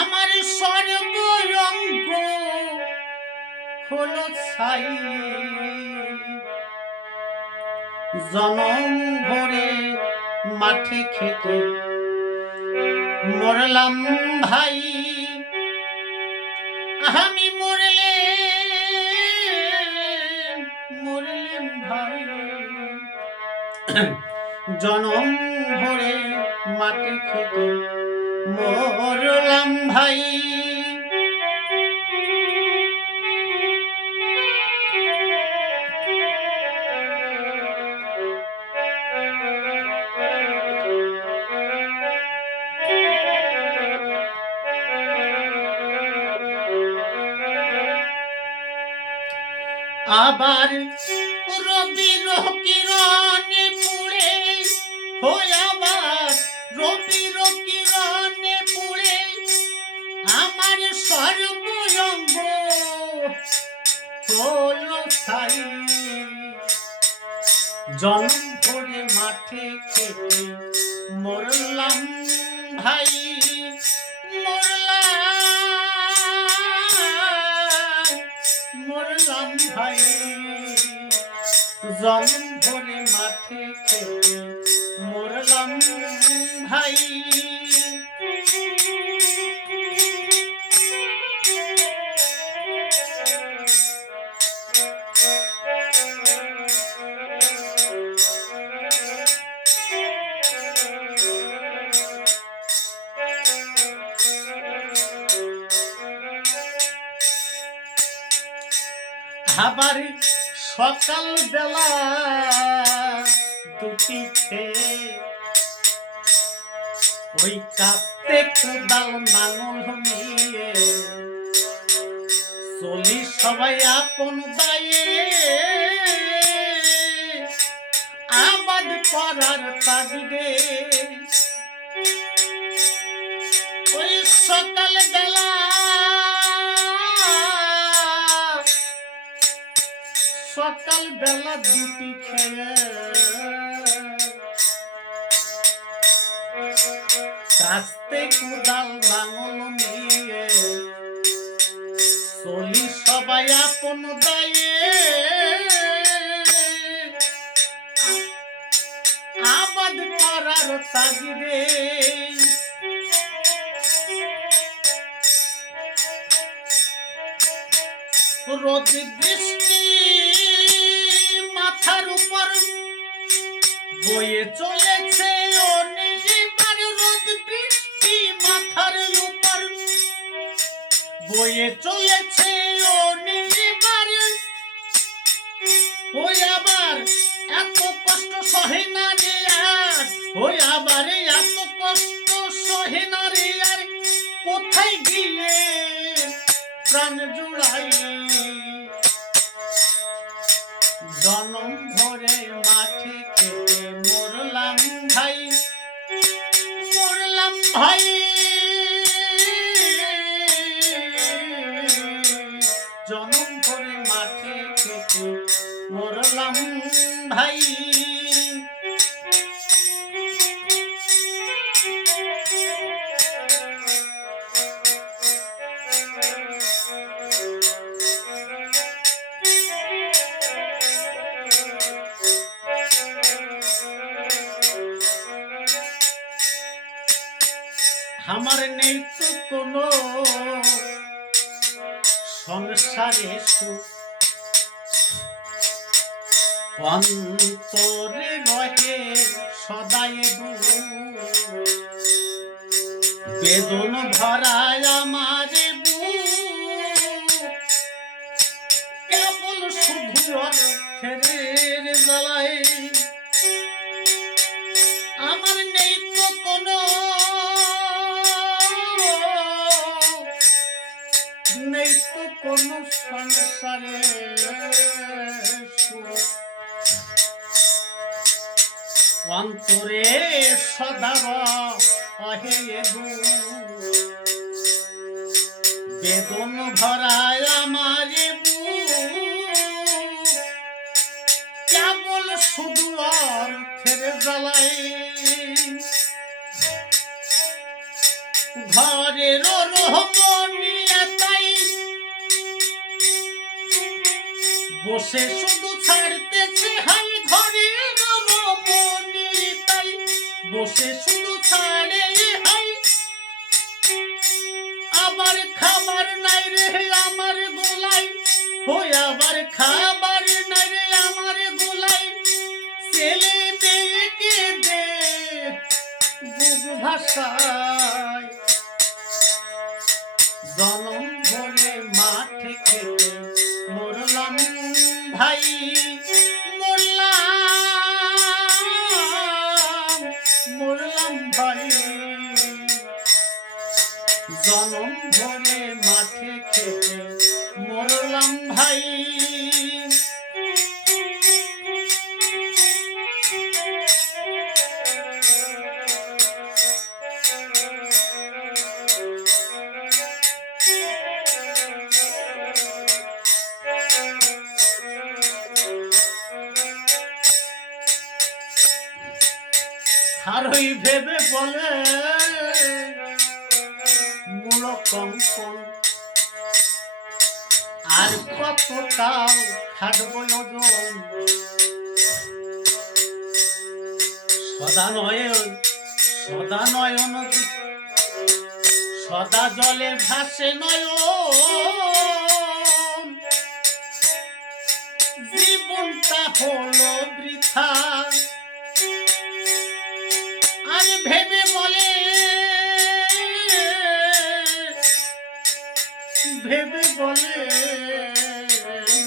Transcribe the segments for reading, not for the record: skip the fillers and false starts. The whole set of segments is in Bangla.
আমার সর্বঙ্গ হলো ছাই, জনম ভরে মাঠে খেতে মরলাম ভাই। আমি মরলে মরলেন ভাই, জনম ভরে মাঠে খেতে মরলাম ভাই। আবার রবির কিরণে পুড়ে হয়ে, আবার রবির কিরণে পুড়ে আমার সর্বঙ্গ হলো ছাই, জনম ভরে মাঠে খেতে মরলাম ভাই। মরলাম ভাই, জনম ভরে মাঠে খেতে মরলাম ভাই। আবার সকাল বেলা দুটি খেয়ে ওই কাঁদতে কোদাল নাঙল নিয়ে চলি সবাই আপন দায়ে, আবাদ করার তাগিদে। ওই সকাল বেলা সকাল বেলা দুটি খেয়ে কাস্তে কোদাল লাঙল নিয়ে চলি সবাই আপন দায়ে, আবাদ করার তাগিদে। রোদ বৃষ্টি মাথার উপর বয়ে চলেছে অনেকবার, রোদ বৃষ্টি মাথার উপর বয়ে চলেছে অনেকবার। ওই আবার এত কষ্ট সহে না রে আর, ওই আবার এত কষ্ট সহে না রে আর, কোথায় গিয়ে প্রাণ জুড়াই। জনম ভরে মাঠে খেতে মরলাম ভাই, মরলাম ভাই। জনম ভরে মাঠে খেতে মরলাম ভাই। আমার নেই তো কোনো সংসারে সুখ, অন্তরে রহে সদাই বেদন ভরায় আমার বুক। অর্থের জ্বালায় আমার নেই তো কোনো সংসারে অন্তরে সদা রহে বেদন ভরায় আমার কেবল শুধু অর্থের জ্বালায় ঘরের রহমনিয়া তাই বসে শুধু ছাড়তেছে হাই ঘরের রহমনি তাই বসে শুধু ছাড়ে হাই আবার খাবার নাই রে আমার গোলাই হই আবার খাবার নাই রে আমার গোলাই ছেলে মেয়েকে দে বুক ভাষায় জনম ভরে মাঠে খেতে মরলাম ভাই মরলাম ভাই জনম ভরে মাঠে খেতে মরলাম ভাই আর ওই ভেবে বলে মূল কঙ্কন আর কত কাল খাটব ওজন সদা নয়ন সদা জলে ভাসে নয়ন জীবনটা হলো বৃথা আর ভেবে বলে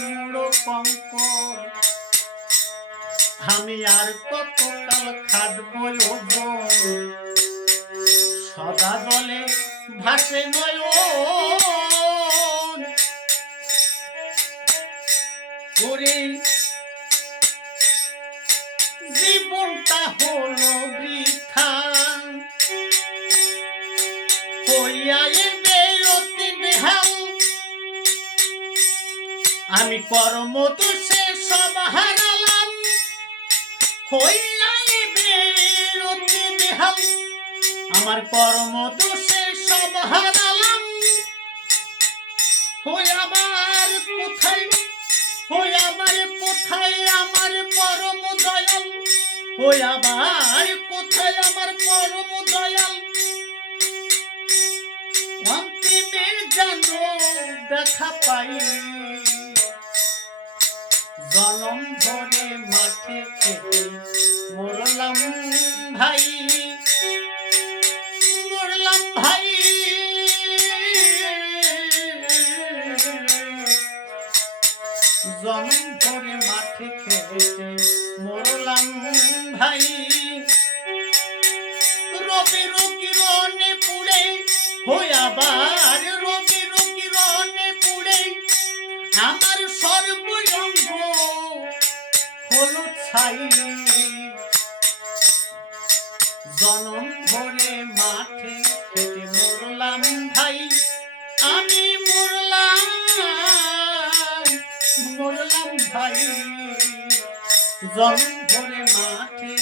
মুড়ো কঙ্কন আমি আর কত কাল খাটবো ওজন সদা জলে ভাসে নয়ন ওরে জীবনটা হলো বৃথা হইয়া অতি বেহাল আমি কর্ম দোষে সব হারালাম হইয়া অতি বেহাল আমার কর্ম দোষে সব হারালাম হই আবার কোথায় আমার পরম দয়াল হই আবার কোথায় আমার পরম দয়াল অন্তিমে যেন দেখা পাই জনম ভরে মাঠে খেতে মরলাম ভাই জনম ভরে মাঠে খেতে মরলাম ভাই রবির কিরণে পুড়ে হই আবার রবির কিরণে পুড়ে আমার সর্বঙ্গ হলো ছাই জনম ভরে মাঠে খেতে মরলাম ভাই আমি মরলাম ভাই জনম ভরে মাঠে